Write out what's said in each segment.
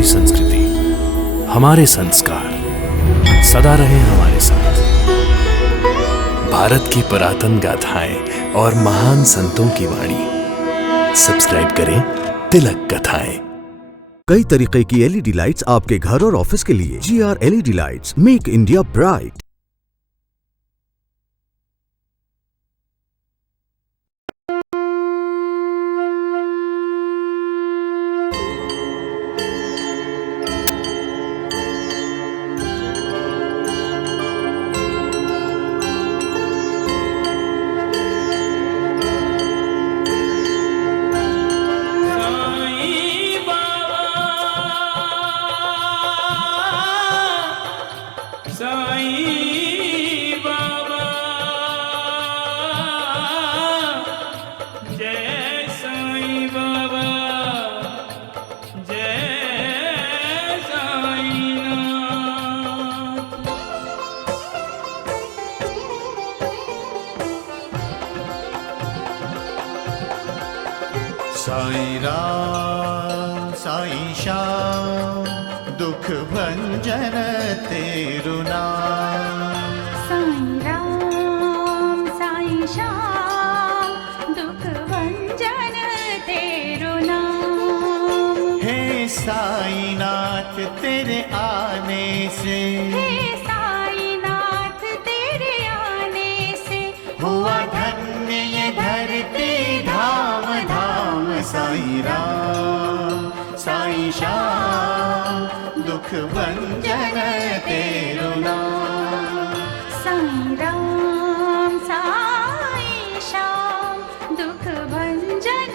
हमारी संस्कृति, हमारे संस्कार सदा रहे हमारे साथ। भारत की पुरातन गाथाएं और महान संतों की वाणी। सब्सक्राइब करें तिलक कथाएं। कई तरीके की एलईडी लाइट्स आपके घर और ऑफिस के लिए। GR LED lights, make India bright. Sai Ram Sai Shyam दुख भंजन तेरु नाम। साईं राम साईं श्याम दुख भंजन तेरु नाम। हे साईं नाथ तेरे आने से, हे साईं नाथ तेरे आने से हुआ धन्य ये धरती धाम धाम। साईं राम साईं श्याम दुख भंजन तेरु नाम। साईं राम साईं श्याम दुख भंजन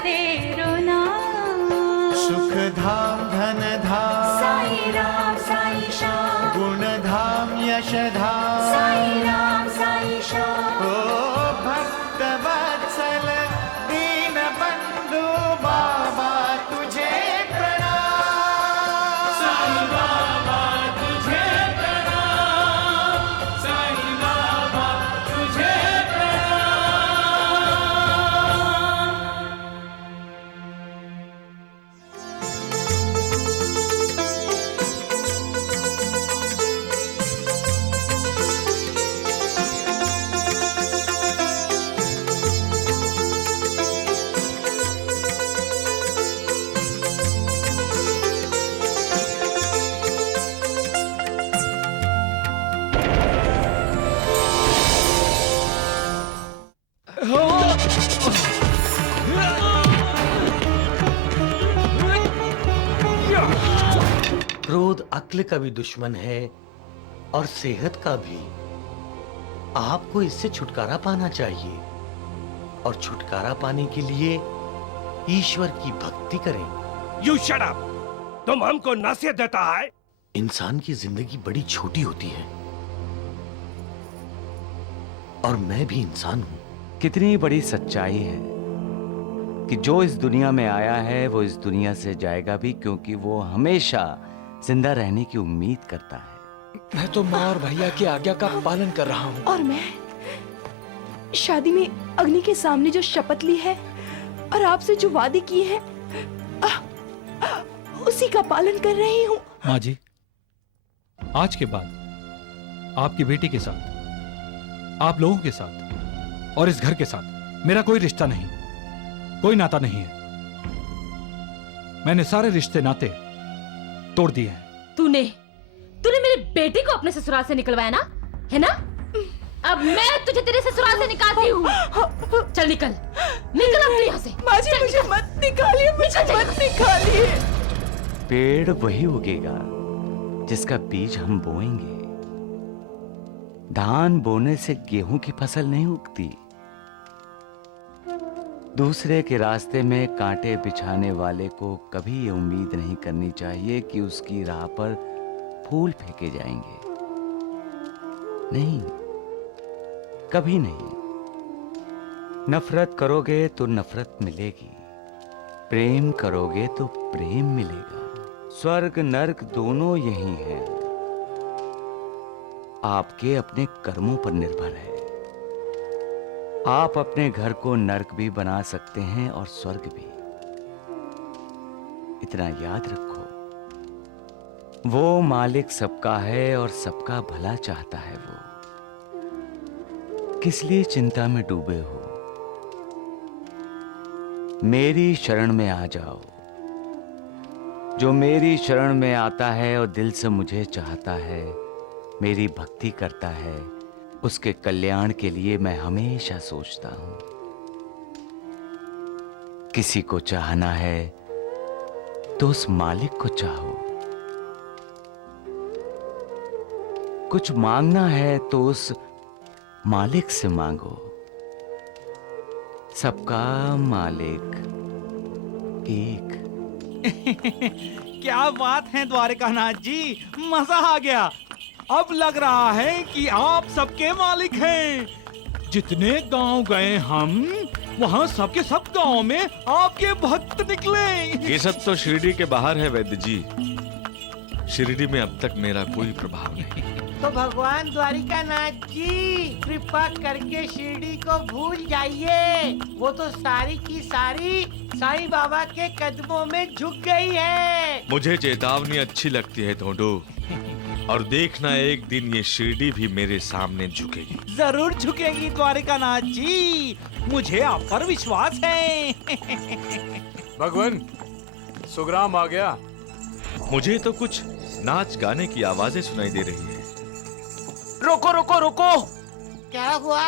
तेरु नाम। सुख धाम धन धाम साईं राम साईं श्याम गुण धाम यश धाम। साईं राम साईं श्याम ओ भक्त वत्सल दीन बंधु बाबा तुझे प्रणाम। साईं बाबा तुझे प्रणाम। साईं बाबा तुझे प्रणाम। क्रोध अक्ल का भी दुश्मन है और सेहत का भी। आपको इससे छुटकारा पाना चाहिए और छुटकारा पाने के लिए ईश्वर की भक्ति करें। You shut up! तुम हमको नसीहत देता है। इंसान की जिंदगी बड़ी छोटी होती है और मैं भी इंसान हूं। कितनी बड़ी सच्चाई है कि जो इस दुनिया में आया है वो इस दुनिया से जाएगा भी, क्योंकि वो हमेशा जिंदा रहने की उम्मीद करता है। मैं तो माँ और भैया की आज्ञा का पालन कर रहा हूँ। और मैं शादी में अग्नि के सामने जो शपथ ली है और आपसे जो वादे किए हैं उसी का पालन कर रही हूँ। माँ जी, आज के बाद आपकी बेटी के साथ, आप लोगों के साथ और इस घर के साथ मेरा कोई रिश्ता नहीं, कोई नाता नहीं है। मैंने सारे रिश्ते नाते तोड़ दिए हैं। तूने मेरे बेटे को अपने ससुराल से निकलवाया ना, है ना? अब मैं तुझे तेरे ससुराल से निकालती हूँ। चल निकल, निकल अब तू यहाँ से। माँ जी मुझे मत निकालिए, मुझे मत निकालिए। पेड़ वही उगेगा जिसका बीज हम बोएंगे। धान बोने से गेहूं की फसल नहीं उगती। दूसरे के रास्ते में कांटे बिछाने वाले को कभी ये उम्मीद नहीं करनी चाहिए कि उसकी राह पर फूल फेंके जाएंगे। नहीं, कभी नहीं। नफरत करोगे तो नफरत मिलेगी, प्रेम करोगे तो प्रेम मिलेगा। स्वर्ग नर्क दोनों यही हैं। आपके अपने कर्मों पर निर्भर है। आप अपने घर को नर्क भी बना सकते हैं और स्वर्ग भी। इतना याद रखो, वो मालिक सबका है और सबका भला चाहता है। वो किस लिए चिंता में डूबे हो? मेरी शरण में आ जाओ। जो मेरी शरण में आता है और दिल से मुझे चाहता है, मेरी भक्ति करता है, उसके कल्याण के लिए मैं हमेशा सोचता हूं। किसी को चाहना है तो उस मालिक को चाहो, कुछ मांगना है तो उस मालिक से मांगो। सबका मालिक एक। क्या बात है द्वारिकानाथ जी, मजा आ गया। अब लग रहा है कि आप सबके मालिक हैं। जितने गांव गए हम, वहाँ सबके सब गांव में आपके भक्त निकले। ये सब तो शिरडी के बाहर है वैद्य जी। शिरडी में अब तक मेरा कोई प्रभाव नहीं। तो भगवान द्वारिकानाथ जी कृपा करके शिरडी को भूल जाइए। वो तो सारी की सारी साईं बाबा के कदमों में झुक गई है। मुझे चेतावनी अच्छी लगती है ढोंडो, और देखना एक दिन ये शिरडी भी मेरे सामने झुकेगी। जरूर झुकेगी द्वारिकानाथ जी, मुझे आप पर विश्वास है। भगवान, सुग्राम आ गया। मुझे तो कुछ नाच गाने की आवाजें सुनाई दे रही है। रुको रुको रुको, क्या हुआ?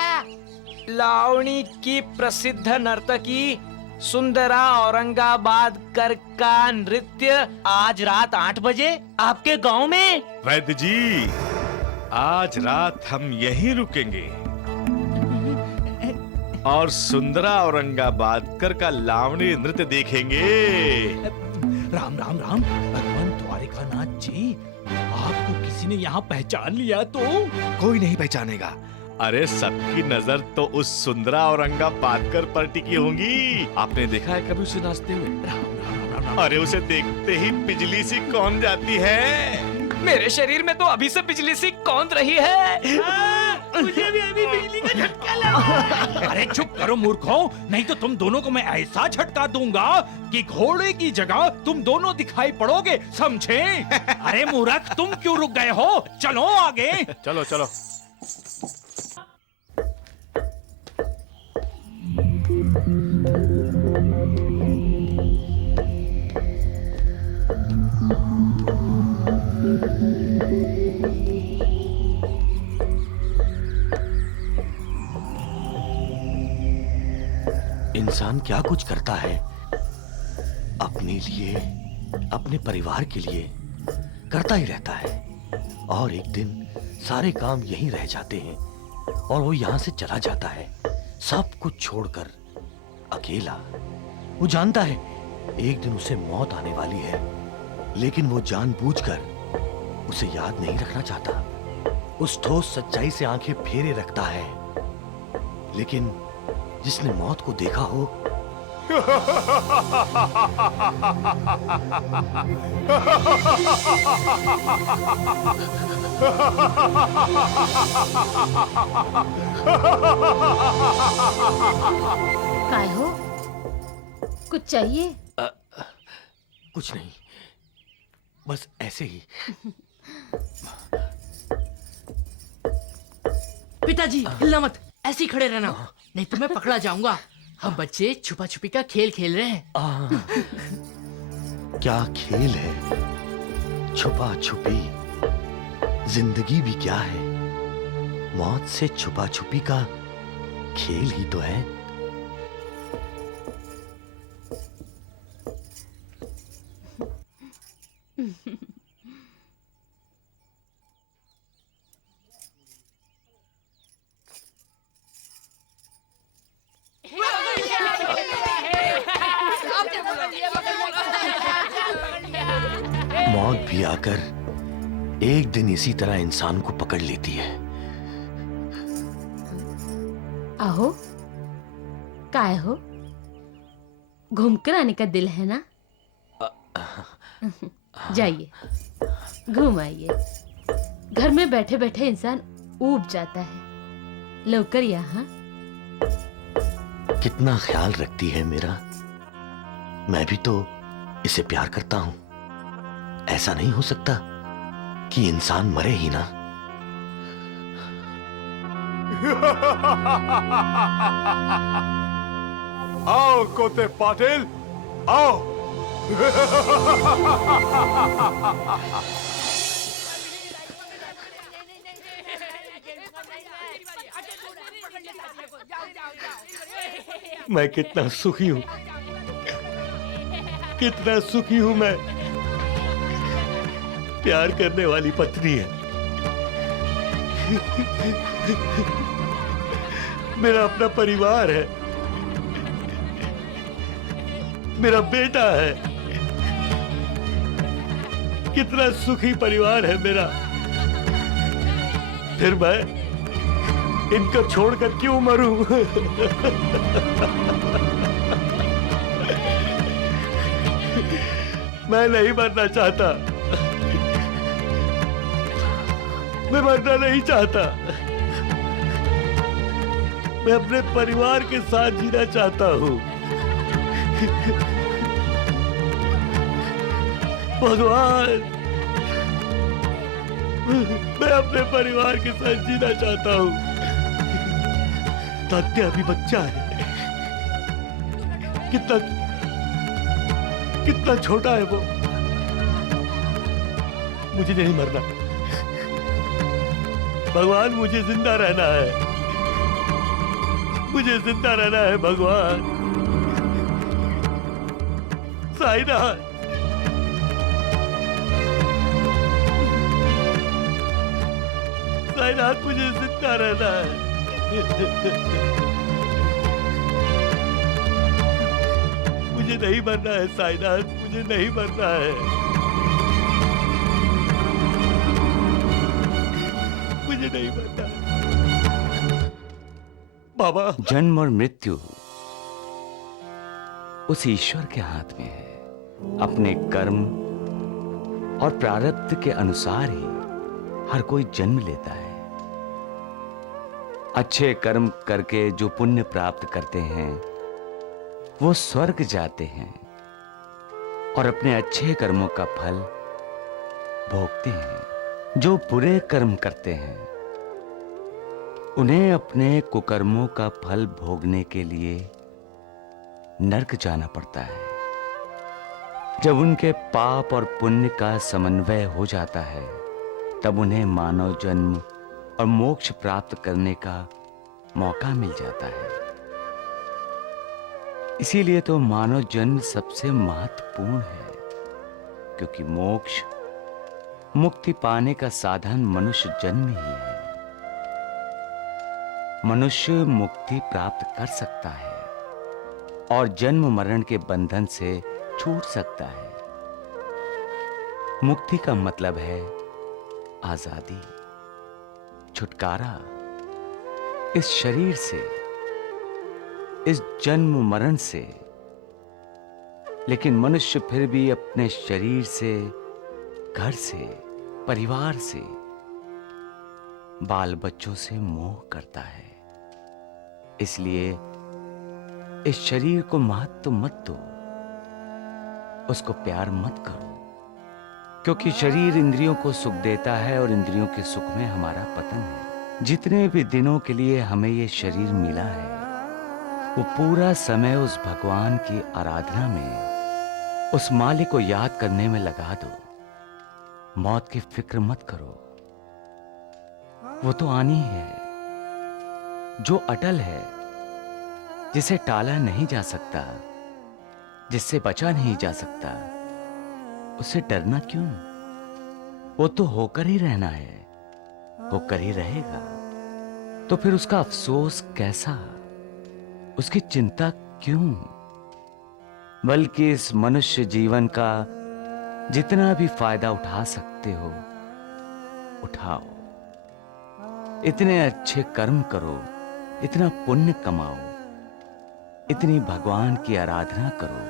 लावणी की प्रसिद्ध नर्तकी सुंदरा औरंगाबाद कर का नृत्य आज रात 8 बजे आपके गांव में। वैद्य जी, आज रात हम यहीं रुकेंगे और सुंदरा औरंगाबादकर का लावणी नृत्य देखेंगे। राम राम राम। भगवान द्वारिकानाथ जी, आपको किसी ने यहाँ पहचान लिया तो? कोई नहीं पहचानेगा। अरे सबकी नजर तो उस सुंदरा औरंगाबादकर पर टिकी होंगी। आपने देखा है कभी उसे नाचते हुए? अरे उसे देखते ही बिजली सी कौन जाती है। मेरे शरीर में तो अभी से बिजली सी कौंध रही है। मुझे भी अभी बिजली का झटका लगा। अरे चुप करो मूर्खों, नहीं तो तुम दोनों को मैं ऐसा झटका दूंगा कि घोड़े की जगह तुम दोनों दिखाई पड़ोगे, समझे? अरे मूर्ख, तुम क्यों रुक गए हो? चलो आगे। चलो चलो। इंसान क्या कुछ करता है अपने लिए, अपने परिवार के लिए करता ही रहता है, और एक दिन सारे काम यहीं रह जाते हैं और वो यहाँ से चला जाता है सब कुछ छोड़कर, अकेला। वो जानता है एक दिन उसे मौत आने वाली है, लेकिन वो जानबूझकर उसे याद नहीं रखना चाहता। उस ठोस सच्चाई से आंखें फेरे रखता है, लेकिन जिसने मौत को देखा हो काय हो? कुछ चाहिए? कुछ नहीं, बस ऐसे ही। पिताजी, हिलना मत, ऐसे ही खड़े रहना, नहीं तो मैं पकड़ा जाऊंगा। हम बच्चे छुपा छुपी का खेल खेल रहे हैं। क्या खेल है? छुपा छुपी। जिंदगी भी क्या है? मौत से छुपा छुपी का खेल ही तो है। मौत भी आकर एक दिन इसी तरह इंसान को पकड़ लेती है। आहो, काय हो? घूम कर आने का दिल है ना? जाइए, घूम आइए। घर में बैठे बैठे इंसान ऊब जाता है। लौकर यहाँ। कितना ख्याल रखती है मेरा। मैं भी तो इसे प्यार करता हूं। ऐसा नहीं हो सकता कि इंसान मरे ही ना। आओ कोते पाटिल, आओ। मैं कितना सुखी हूं, कितना सुखी हूं मैं। प्यार करने वाली पत्नी है, मेरा अपना परिवार है, मेरा बेटा है। कितना सुखी परिवार है मेरा। फिर मैं इनको छोड़कर क्यों मरूं? मैं नहीं मरना चाहता, मैं मरना नहीं चाहता। मैं अपने परिवार के साथ जीना चाहता हूं। भगवान, मैं अपने परिवार के साथ जीना चाहता हूं। तात्या अभी बच्चा है, कितना छोटा है वो। मुझे नहीं मरना भगवान, मुझे जिंदा रहना है, मुझे जिंदा रहना है भगवान। साईनाथ, साईनाथ, मुझे जिंदा रहना है। मुझे नहीं मरना है साईनाथ, मुझे नहीं मरना है, मुझे नहीं मरना है। बाबा, जन्म और मृत्यु उस ईश्वर के हाथ में है। अपने कर्म और प्रारब्ध के अनुसार ही हर कोई जन्म लेता है। अच्छे कर्म करके जो पुण्य प्राप्त करते हैं वो स्वर्ग जाते हैं और अपने अच्छे कर्मों का फल भोगते हैं। जो बुरे कर्म करते हैं उन्हें अपने कुकर्मों का फल भोगने के लिए नरक जाना पड़ता है। जब उनके पाप और पुण्य का समन्वय हो जाता है तब उन्हें मानव जन्म और मोक्ष प्राप्त करने का मौका मिल जाता है। इसीलिए तो मानव जन्म सबसे महत्वपूर्ण है, क्योंकि मोक्ष, मुक्ति पाने का साधन मनुष्य जन्म ही है। मनुष्य मुक्ति प्राप्त कर सकता है और जन्म मरण के बंधन से छूट सकता है। मुक्ति का मतलब है आजादी, छुटकारा इस शरीर से, इस जन्म मरण से। लेकिन मनुष्य फिर भी अपने शरीर से, घर से, परिवार से, बाल बच्चों से मोह करता है। इसलिए इस शरीर को महत्व मत दो, उसको प्यार मत करो, क्योंकि शरीर इंद्रियों को सुख देता है और इंद्रियों के सुख में हमारा पतन है। जितने भी दिनों के लिए हमें ये शरीर मिला है वो पूरा समय उस भगवान की आराधना में, उस मालिक को याद करने में लगा दो। मौत की फिक्र मत करो, वो तो आनी है। जो अटल है, जिसे टाला नहीं जा सकता, जिससे बचा नहीं जा सकता, उससे डरना क्यों? वो तो होकर ही रहना है, होकर ही रहेगा। तो फिर उसका अफसोस कैसा, उसकी चिंता क्यों? बल्कि इस मनुष्य जीवन का जितना भी फायदा उठा सकते हो उठाओ। इतने अच्छे कर्म करो, इतना पुण्य कमाओ, इतनी भगवान की आराधना करो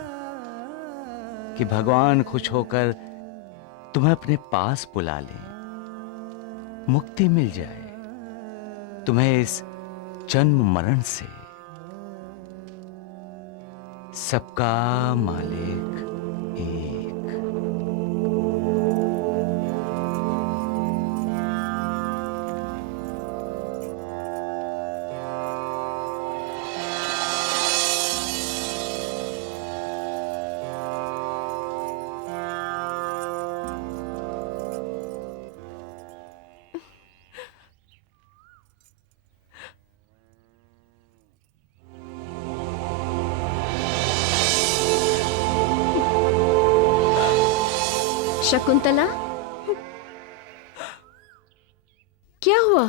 कि भगवान खुश होकर तुम्हें अपने पास बुला ले, मुक्ति मिल जाए तुम्हें इस जन्म मरण से। सबका मालिक एक। शकुंतला, क्या हुआ?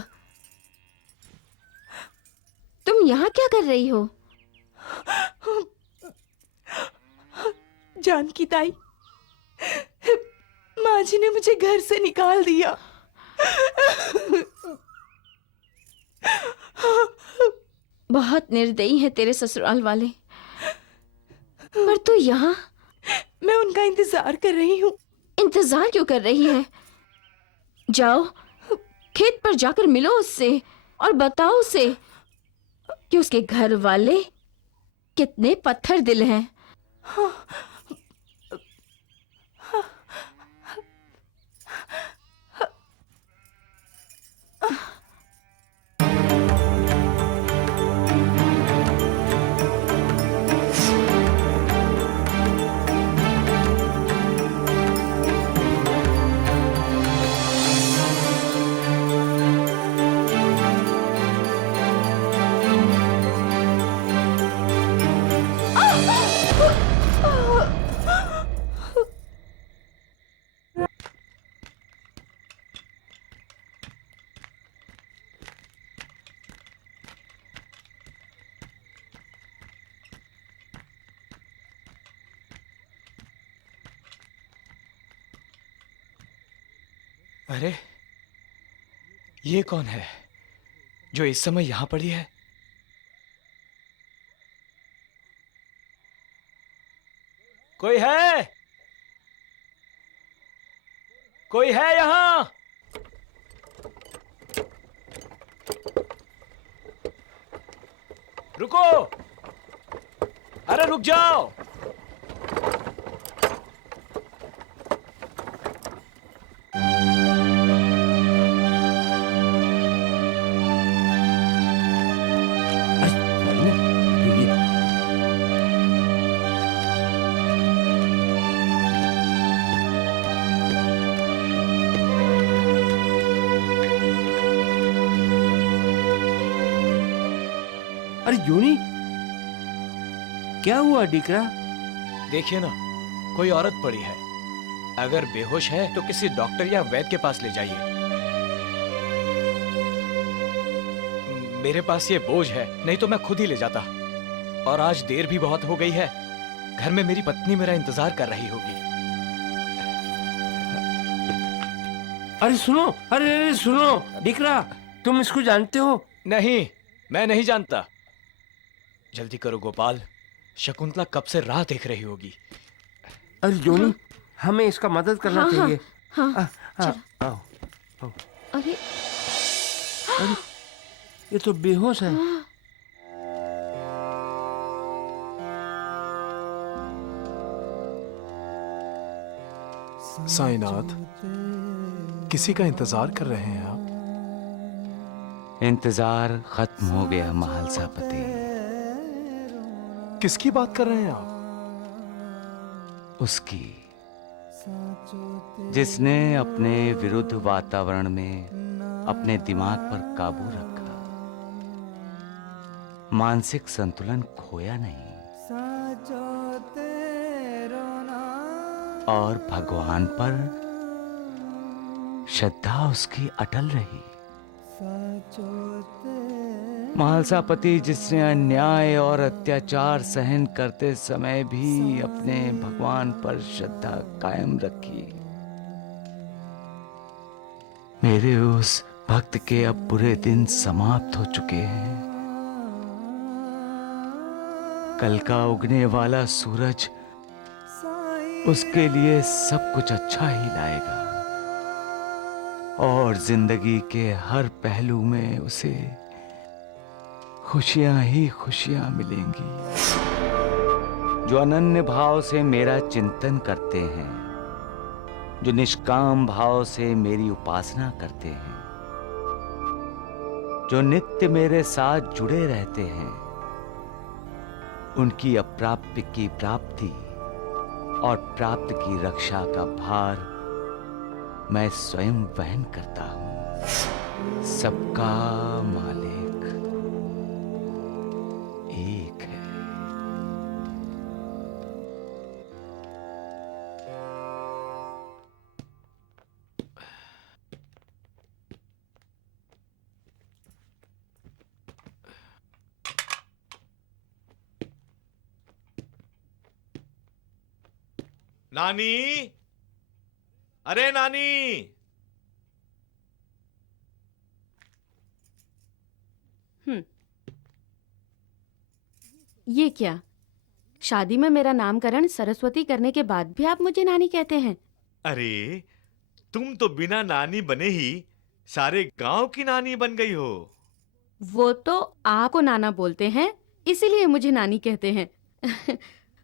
तुम यहाँ क्या कर रही हो? जानकी ताई, माँ जी ने मुझे घर से निकाल दिया। बहुत निर्दयी है तेरे ससुराल वाले। पर तू यहाँ? मैं उनका इंतजार कर रही हूँ। इंतजार क्यों कर रही है? जाओ खेत पर जाकर मिलो उससे और बताओ उसे कि उसके घर वाले कितने पत्थर दिल हैं। अरे ये कौन है जो इस समय यहां पड़ी है? कोई है? कोई है यहां? रुको! अरे रुक जाओ! अरे जोनी, क्या हुआ डिकरा? देखिए ना, कोई औरत पड़ी है। अगर बेहोश है तो किसी डॉक्टर या वैद्य के पास ले जाइए। मेरे पास ये बोझ है, नहीं तो मैं खुद ही ले जाता। और आज देर भी बहुत हो गई है। घर में मेरी पत्नी मेरा इंतजार कर रही होगी। अरे सुनो, अरे सुनो डिकरा, तुम इसको जानते हो? नहीं, मैं नहीं जानता। जल्दी करो गोपाल, शकुंतला कब से राह देख रही होगी। अरे जोनी, हमें इसका मदद करना चाहिए। हाँ, आओ, आओ। अरे ये तो बेहोश है। साईनाथ, किसी का इंतजार कर रहे हैं आप? इंतजार खत्म हो गया महालसापति। किसकी बात कर रहे हैं आप? उसकी जिसने अपने विरुद्ध वातावरण में अपने दिमाग पर काबू रखा, मानसिक संतुलन खोया नहीं और भगवान पर श्रद्धा उसकी अटल रही। महालसापति जिसने अन्याय और अत्याचार सहन करते समय भी अपने भगवान पर श्रद्धा कायम रखी। मेरे उस भक्त के अब बुरे दिन समाप्त हो चुके हैं। कल का उगने वाला सूरज उसके लिए सब कुछ अच्छा ही लाएगा और जिंदगी के हर पहलू में उसे खुशियां ही खुशियां मिलेंगी। जो अनन्य भाव से मेरा चिंतन करते हैं, जो निष्काम भाव से मेरी उपासना करते हैं, जो नित्य मेरे साथ जुड़े रहते हैं, उनकी अप्राप्य की प्राप्ति और प्राप्त की रक्षा का भार मैं स्वयं वहन करता हूं। सबका मालिक एक है। नानी, अरे नानी। ये क्या? शादी में मेरा नामकरण सरस्वती करने के बाद भी आप मुझे नानी कहते हैं? अरे तुम तो बिना नानी बने ही सारे गांव की नानी बन गई हो। वो तो आपको नाना बोलते हैं, इसीलिए मुझे नानी कहते हैं।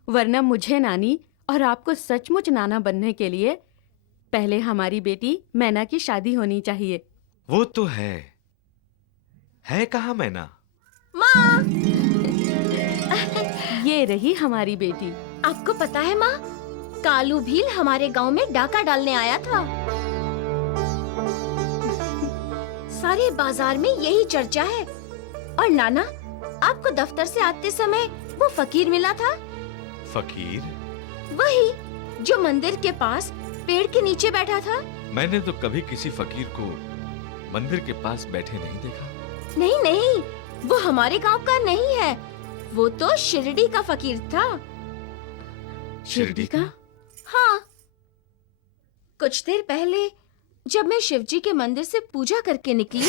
वरना मुझे नानी और आपको सचमुच नाना बनने के लिए पहले हमारी बेटी मैना की शादी होनी चाहिए। वो तो है कहाँ मैना? माँ, ये रही हमारी बेटी। आपको पता है माँ, कालू भील हमारे गांव में डाका डालने आया था। सारे बाजार में यही चर्चा है। और नाना, आपको दफ्तर से आते समय वो फकीर मिला था। फकीर? वही जो मंदिर के पास पेड़ के नीचे बैठा था। मैंने तो कभी किसी फकीर को मंदिर के पास बैठे नहीं देखा। नहीं नहीं, वो हमारे गांव का नहीं है, वो तो शिरडी का फकीर था। शिरडी का? हाँ। कुछ देर पहले जब मैं शिवजी के मंदिर से पूजा करके निकली,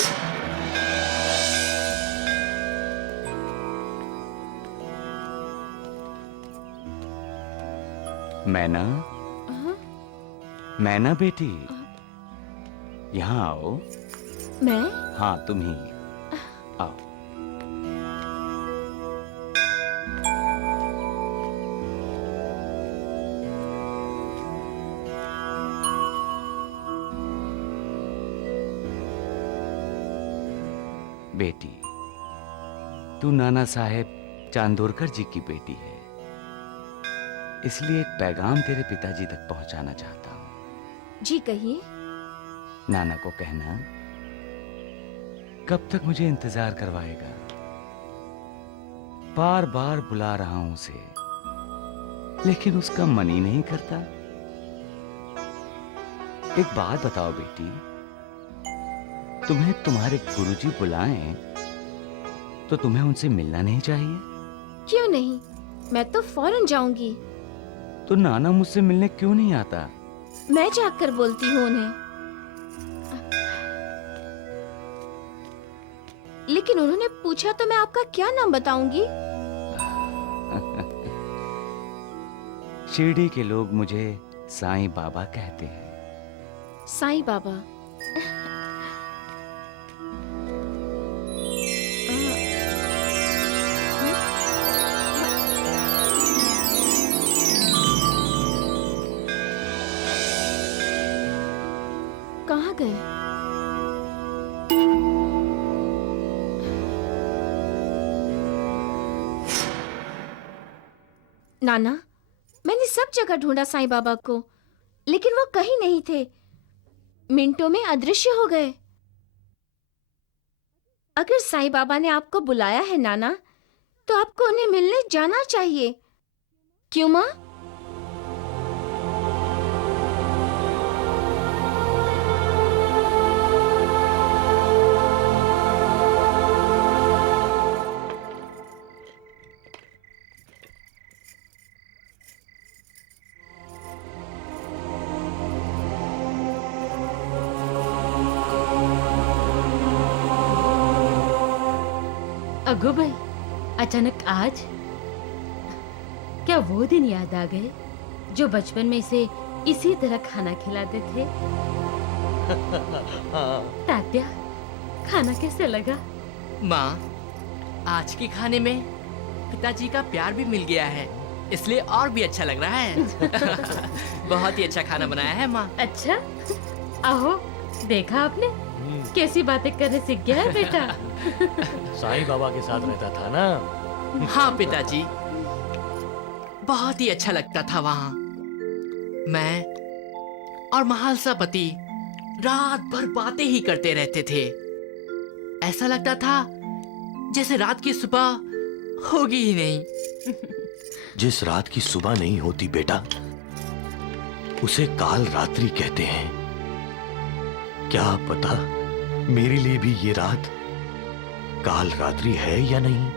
मैना, मैना बेटी, यहाँ आओ। मैं? हाँ तुम ही आओ। बेटी, तू नाना साहेब चांदोरकर जी की बेटी है, इसलिए एक पैगाम तेरे पिताजी तक पहुंचाना चाहता हूं। जी कहिए। नाना को कहना कब तक मुझे इंतजार करवाएगा। बार बार बुला रहा हूं उसे, लेकिन उसका मन ही नहीं करता। एक बात बताओ बेटी, तुम्हें तुम्हारे गुरुजी बुलाएं तो तुम्हें उनसे मिलना नहीं चाहिए? क्यों नहीं, मैं तो फौरन जाऊंगी। तो नाना मुझसे मिलने क्यों नहीं आता? मैं जाकर बोलती हूँ उन्हें। लेकिन उन्होंने पूछा तो मैं आपका क्या नाम बताऊंगी? शिरडी के लोग मुझे साईं बाबा कहते हैं। साईं बाबा? कहाँ गए? नाना, मैंने सब जगह ढूंढा साईं बाबा को, लेकिन वो कहीं नहीं थे। मिनटों में अदृश्य हो गए। अगर साईं बाबा ने आपको बुलाया है नाना, तो आपको उन्हें मिलने जाना चाहिए। क्यों माँ? अगो भाई, अचानक आज? क्या वो दिन याद आ गए जो बचपन में इसे इसी तरह खाना खिलाते थे? तात्या, खाना कैसे लगा? माँ, आज के खाने में पिताजी का प्यार भी मिल गया है, इसलिए और भी अच्छा लग रहा है। बहुत ही अच्छा खाना बनाया है माँ। अच्छा, आओ, देखा आपने कैसी बातें करने सीख गया है बेटा। साईं बाबा के साथ रहता था ना? हाँ पिताजी, बहुत ही अच्छा लगता था वहाँ। मैं और महालसा पति रात भर बातें ही करते रहते थे। ऐसा लगता था जैसे रात की सुबह होगी ही नहीं। जिस रात की सुबह नहीं होती बेटा, उसे काल रात्रि कहते हैं। क्या पता मेरे लिए भी ये रात काल रात्रि है या नहीं।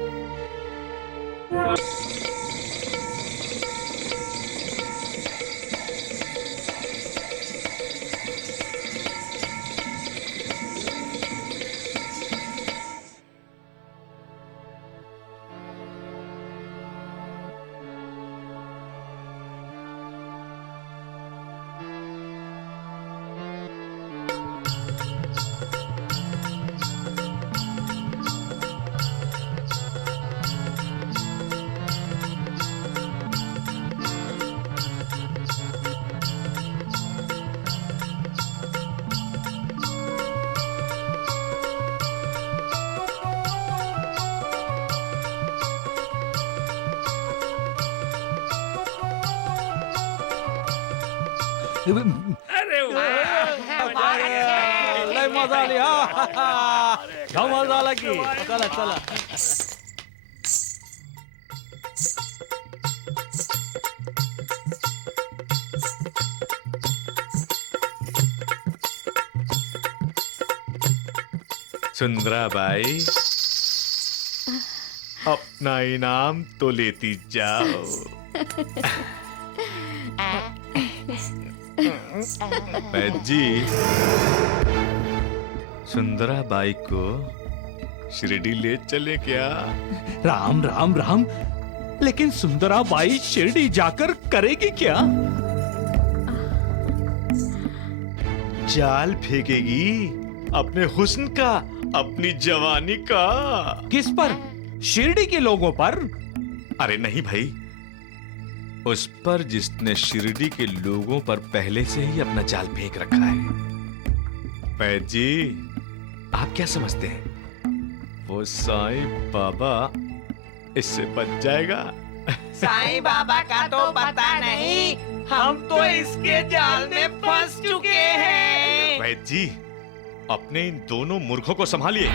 अरे लय मजा आली हा क्या मजा आला की चला चला सुंदराबाई, अपना इनाम तो लेती जाओ। बैद जी, सुंदराबाई को शिरडी ले चले क्या? राम राम राम, लेकिन सुंदराबाई शिरडी जाकर करेगी क्या? जाल फेंकेगी अपने हुस्न का, अपनी जवानी का। किस पर? शिरडी के लोगों पर? अरे नहीं भाई, उस पर जिसने शिरडी के लोगों पर पहले से ही अपना जाल फेंक रखा है। बैद जी, आप क्या समझते हैं वो साईं बाबा इससे बच जाएगा? साईं बाबा का तो पता नहीं, हम तो इसके जाल में फंस चुके हैं। बैद जी, अपने इन दोनों मूर्खों को संभालिए।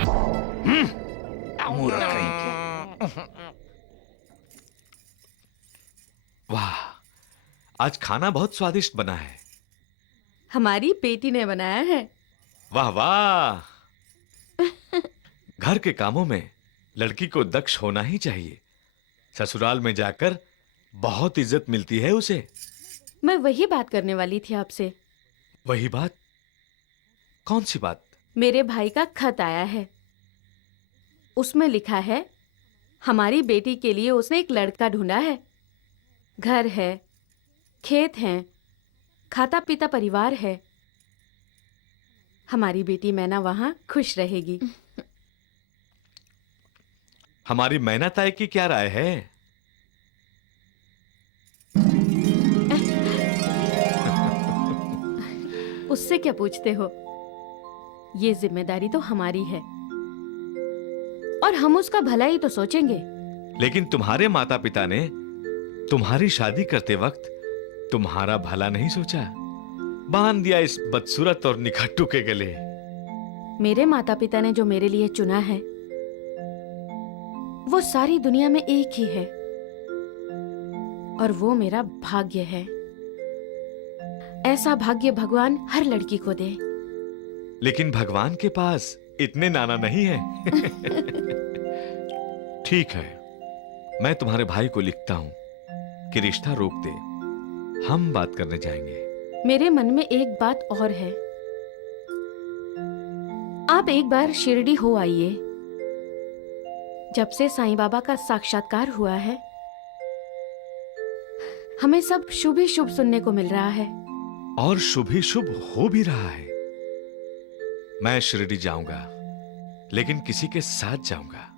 वाह, आज खाना बहुत स्वादिष्ट बना है। हमारी बेटी ने बनाया है। वाह वाह, घर के कामों में लड़की को दक्ष होना ही चाहिए। ससुराल में जाकर बहुत इज्जत मिलती है उसे। मैं वही बात करने वाली थी आपसे। वही बात? कौन सी बात? मेरे भाई का खत आया है। उसमें लिखा है, हमारी बेटी के लिए उसने एक लड़का ढूंढा है। घर है, खेत हैं, खाता पीता परिवार है। हमारी बेटी मैना वहां खुश रहेगी। हमारी मैना ताई की क्या राय है? उससे क्या पूछते हो? ये जिम्मेदारी तो हमारी है और हम उसका भला ही तो सोचेंगे। लेकिन तुम्हारे माता पिता ने तुम्हारी शादी करते वक्त तुम्हारा भला नहीं सोचा, बांध दिया इस बदसूरत और निखट्टू के गले। मेरे माता पिता ने जो मेरे लिए चुना है वो सारी दुनिया में एक ही है और वो मेरा भाग्य है। ऐसा भाग्य भगवान हर लड़की को दे। लेकिन भगवान के पास इतने नाना नहीं है। ठीक है, मैं तुम्हारे भाई को लिखता हूं कि रिश्ता रोक दे, हम बात करने जाएंगे। मेरे मन में एक बात और है। आप एक बार शिरडी हो आइए। जब से साईं बाबा का साक्षात्कार हुआ है, हमें सब शुभ ही शुभ सुनने को मिल रहा है। और शुभ ही शुभ हो भी रहा है। मैं शिरडी जाऊंगा, लेकिन किसी के साथ जाऊंगा,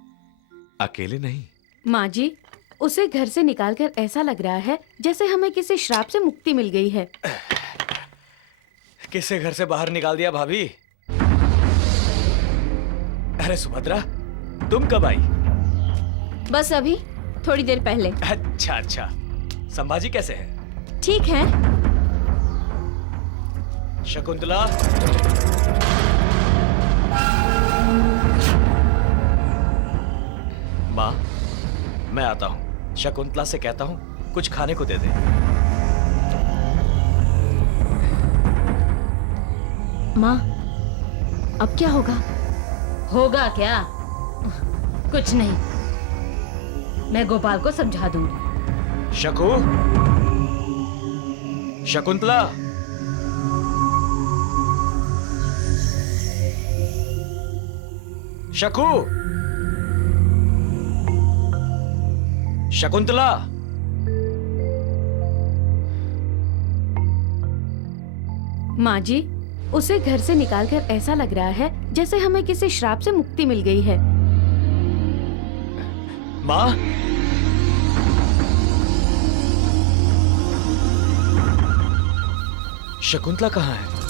अकेले नहीं। माँ जी, उसे घर से निकालकर ऐसा लग रहा है जैसे हमें किसी श्राप से मुक्ति मिल गई है। किसे घर से बाहर निकाल दिया भाभी? अरे सुभद्रा, तुम कब आई? बस अभी थोड़ी देर पहले। अच्छा अच्छा, संभाजी कैसे है? ठीक है। शकुंतला, माँ, मैं आता हूँ। शकुंतला से कहता हूँ कुछ खाने को दे दे। माँ, अब क्या होगा? होगा क्या? कुछ नहीं, मैं गोपाल को समझा दूंगी। शकु, शकुंतला, शकु, शकुंतला। माँ जी, उसे घर से निकालकर ऐसा लग रहा है जैसे हमें किसी श्राप से मुक्ति मिल गई है। माँ, शकुंतला कहाँ है?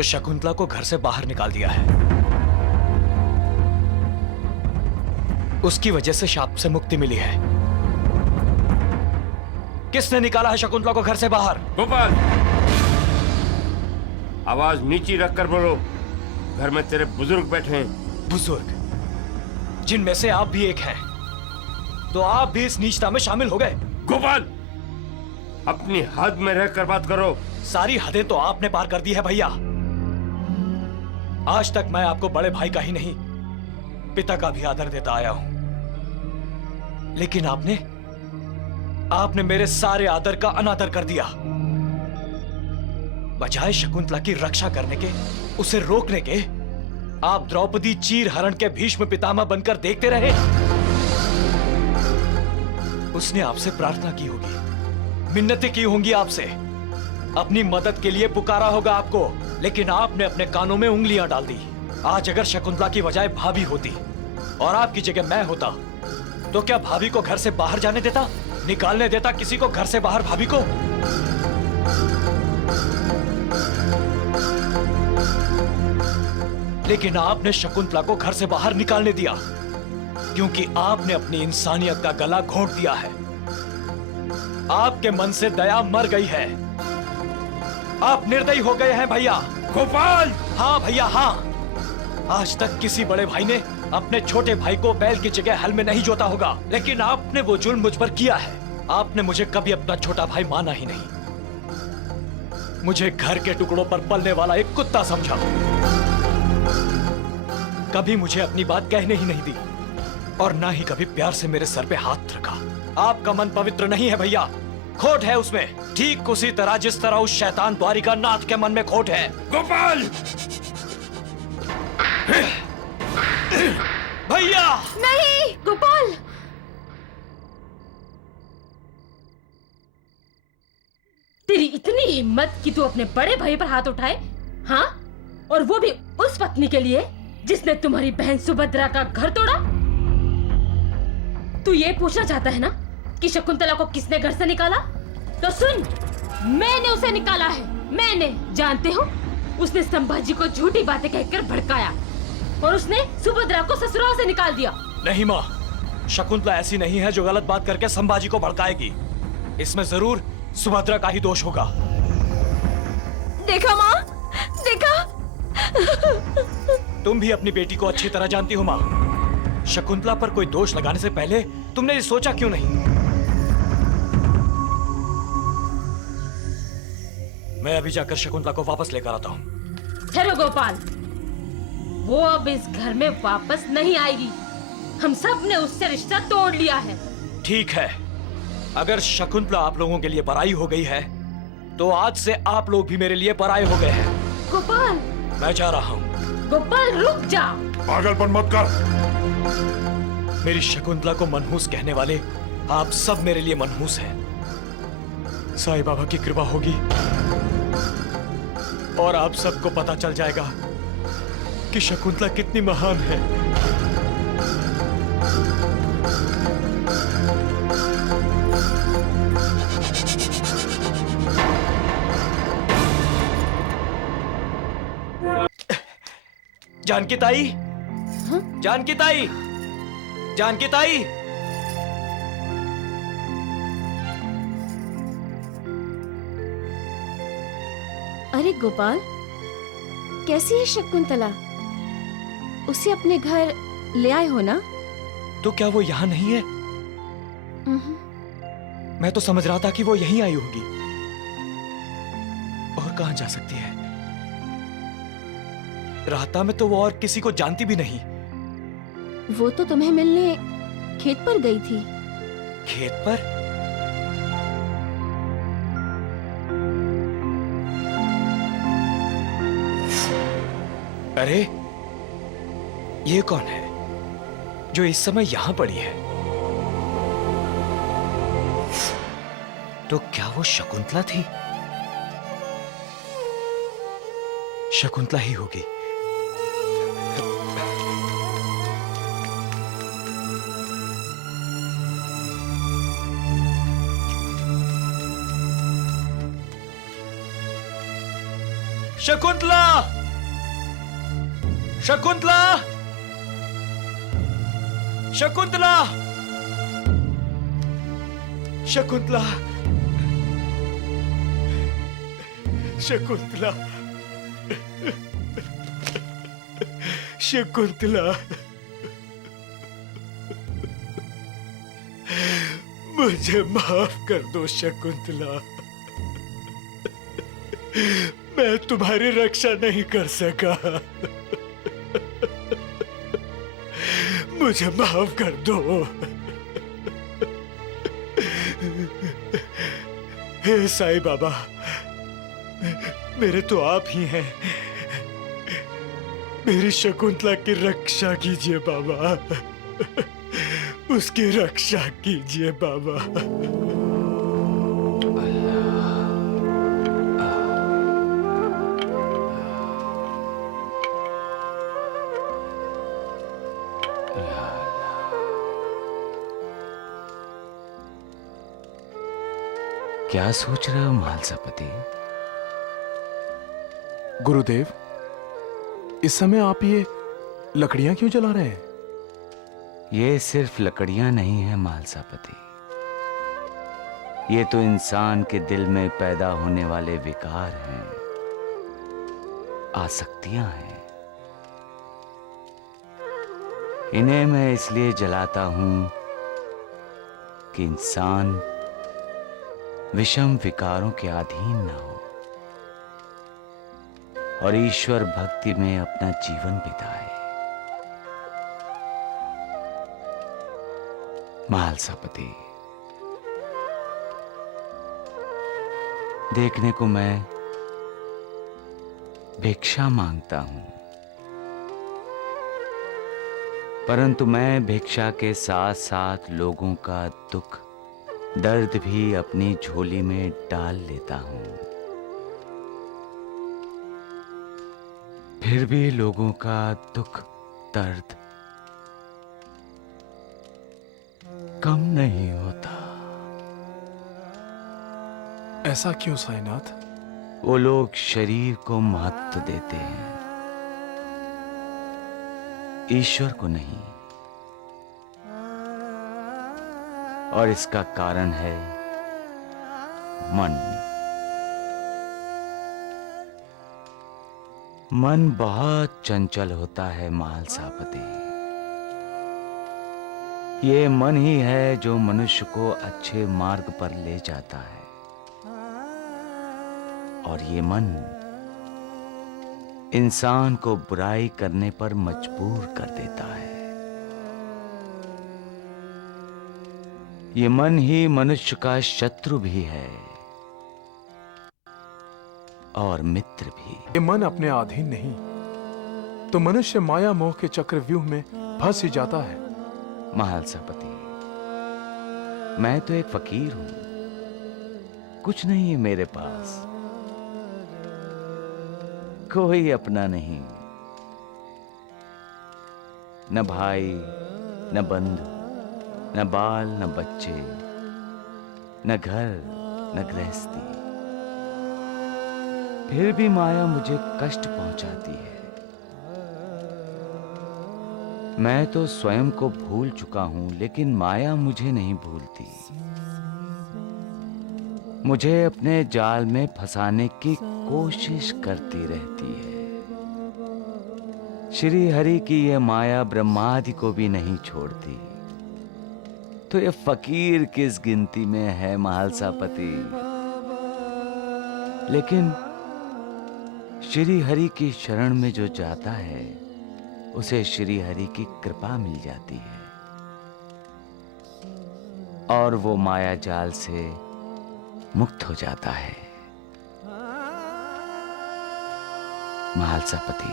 तो शकुंतला को घर से बाहर निकाल दिया है। उसकी वजह से शाप से मुक्ति मिली है। किसने निकाला है शकुंतला को घर से बाहर? गोपाल, आवाज नीची रखकर बोलो। घर में तेरे बुजुर्ग बैठे हैं। बुजुर्ग, जिनमें से आप भी एक हैं, तो आप भी इस नीचता में शामिल हो गए। गोपाल, अपनी हद में रहकर बात करो। सारी हदें तो आपने पार कर दी है भैया। आज तक मैं आपको बड़े भाई का ही नहीं, पिता का भी आदर देता आया हूं, लेकिन आपने मेरे सारे आदर का अनादर कर दिया। बजाय शकुंतला की रक्षा करने के, उसे रोकने के, आप द्रौपदी चीर हरण के भीष्म पितामह बनकर देखते रहे। उसने आपसे प्रार्थना की होगी, मिन्नतें की होंगी आपसे, अपनी मदद के लिए पुकारा होगा आपको, लेकिन आपने अपने कानों में उंगलियां डाल दी। आज अगर शकुंतला की बजाय भाभी होती और आपकी जगह मैं होता, तो क्या भाभी को घर से बाहर जाने देता? निकालने देता किसी को घर से बाहर भाभी को? लेकिन आपने शकुंतला को घर से बाहर निकालने दिया, क्योंकि आपने अपनी इंसानियत का गला घोंट दिया है। आपके मन से दया मर गई है। आप निर्दयी हो गए हैं भैया। गोपाल! हाँ भैया, हाँ। आज तक किसी बड़े भाई ने अपने छोटे भाई को बैल की जगह हल में नहीं जोता होगा, लेकिन आपने वो जुल्म मुझ पर किया है। आपने मुझे कभी अपना छोटा भाई माना ही नहीं, मुझे घर के टुकड़ों पर पलने वाला एक कुत्ता समझा। कभी मुझे अपनी बात कहने ही नहीं दी, और ना ही कभी प्यार से मेरे सर पे हाथ रखा। आपका मन पवित्र नहीं है भैया, खोट है उसमें, ठीक उसी तरह जिस तरह उस शैतान द्वारिका नाथ के मन में खोट है। गोपाल! भैया! नहीं गोपाल! तेरी इतनी हिम्मत कि तू अपने बड़े भाई पर हाथ उठाए, हाँ? और वो भी उस पत्नी के लिए जिसने तुम्हारी बहन सुभद्रा का घर तोड़ा। तू ये पूछना चाहता है ना कि शकुंतला को किसने घर से निकाला? तो सुन, मैंने उसे निकाला है, मैंने। जानते हो, उसने संभाजी को झूठी बातें कहकर भड़काया और उसने सुभद्रा को ससुराल से निकाल दिया। नहीं माँ, शकुंतला ऐसी नहीं है जो गलत बात करके संभाजी को भड़काएगी। इसमें जरूर सुभद्रा का ही दोष होगा। देखा माँ, देखा? तुम भी अपनी बेटी को अच्छी तरह जानती हो माँ। शकुंतला पर कोई दोष लगाने से पहले तुमने ये सोचा क्यों नहीं? मैं अभी जाकर शकुंतला को वापस लेकर आता हूँ। ठहरो गोपाल, वो अब इस घर में वापस नहीं आएगी। हम सब ने उससे रिश्ता तोड़ लिया है। ठीक है, अगर शकुंतला आप लोगों के लिए पराई हो गई है, तो आज से आप लोग भी मेरे लिए पराये हो गए हैं। गोपाल! मैं जा रहा हूँ। गोपाल रुक जा। पागलपन मत कर। मेरी शकुंतला को मनहूस कहने वाले आप सब मेरे लिए मनहूस हैं। साईं बाबा की कृपा होगी और आप सबको पता चल जाएगा कि शकुंतला कितनी महान है। जानकी ताई, जानकी ताई, जानकी ताई। अरे गोपाल, कैसी है शकुंतला? उसे अपने घर ले आए हो ना? तो क्या वो यहाँ नहीं है? मैं तो समझ रहा था कि वो यहीं आई होगी। और कहाँ जा सकती है? राहता में तो वो और किसी को जानती भी नहीं। वो तो तुम्हें मिलने खेत पर गई थी। खेत पर? अरे, ये कौन है जो इस समय यहां पड़ी है? तो क्या वो शकुंतला थी? शकुंतला ही होगी। शकुंतला, शकुंतला, शकुंतला, शकुंतला, शकुंतला, शकुंतला, मुझे माफ कर दो शकुंतला। मैं तुम्हारी रक्षा नहीं कर सका। मुझे माफ कर दो। हे साईं बाबा, मेरे तो आप ही हैं। मेरी शकुंतला की रक्षा कीजिए बाबा, उसकी रक्षा कीजिए बाबा। क्या सोच रहे हो महालसापति? गुरुदेव, इस समय आप ये लकड़ियां क्यों जला रहे हैं? ये सिर्फ लकड़ियां नहीं है महालसापति, ये तो इंसान के दिल में पैदा होने वाले विकार हैं, आसक्तियां हैं। इन्हें मैं इसलिए जलाता हूं कि इंसान विषम विकारों के अधीन न हो और ईश्वर भक्ति में अपना जीवन बिताए। महालसापति, देखने को मैं भिक्षा मांगता हूं, परंतु मैं भिक्षा के साथ साथ लोगों का दुख दर्द भी अपनी झोली में डाल लेता हूं। फिर भी लोगों का दुख दर्द कम नहीं होता। ऐसा क्यों साईनाथ? वो लोग शरीर को महत्व देते हैं, ईश्वर को नहीं। और इसका कारण है मन। मन बहुत चंचल होता है महालसापति। ये मन ही है जो मनुष्य को अच्छे मार्ग पर ले जाता है, और ये मन इंसान को बुराई करने पर मजबूर कर देता है। ये मन ही मनुष्य का शत्रु भी है और मित्र भी। ये मन अपने अधीन नहीं तो मनुष्य माया मोह के चक्रव्यूह में फंस ही जाता है। महालसापति, मैं तो एक फकीर हूं, कुछ नहीं है मेरे पास, कोई अपना नहीं, न भाई, न बंधु, न बाल, न बच्चे, न घर, न गृहस्थी। फिर भी माया मुझे कष्ट पहुंचाती है। मैं तो स्वयं को भूल चुका हूं, लेकिन माया मुझे नहीं भूलती। मुझे अपने जाल में फंसाने की कोशिश करती रहती है। श्री हरि की यह माया ब्रह्मादि को भी नहीं छोड़ती। तो ये फकीर किस गिनती में है महालसापति? लेकिन श्री हरि की शरण में जो जाता है उसे श्री हरि की कृपा मिल जाती है और वो माया जाल से मुक्त हो जाता है। महालसापति,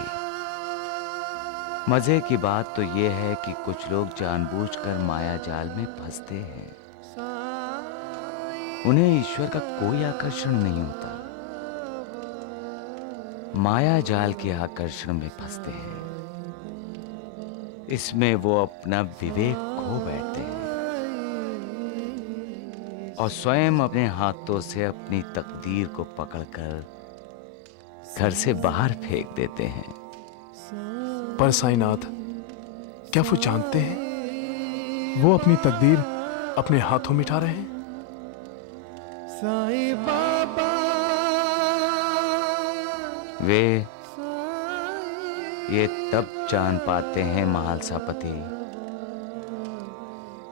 मजे की बात तो यह है कि कुछ लोग जानबूझकर माया जाल में फंसते हैं। उन्हें ईश्वर का कोई आकर्षण नहीं होता, माया जाल के आकर्षण में फंसते हैं। इसमें वो अपना विवेक खो बैठते हैं और स्वयं अपने हाथों से अपनी तकदीर को पकड़कर घर से बाहर फेंक देते हैं। पर साईनाथ, क्या वो जानते हैं वो अपनी तकदीर अपने हाथों में उठा रहे हैं? साईं बाबा वे ये तब जान पाते हैं महालसापति,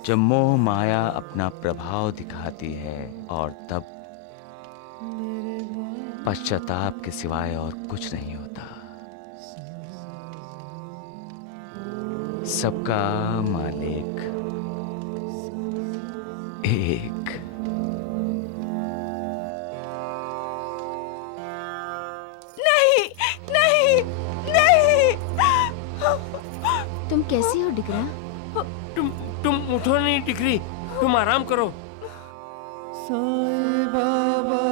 जब मोह माया अपना प्रभाव दिखाती है, और तब पश्चाताप के सिवाय और कुछ नहीं होता। सबका मालिक एक। नहीं नहीं नहीं। तुम कैसी हो डिगरा? तुम उठो नहीं डिक्री, तुम आराम करो। साईं बाबा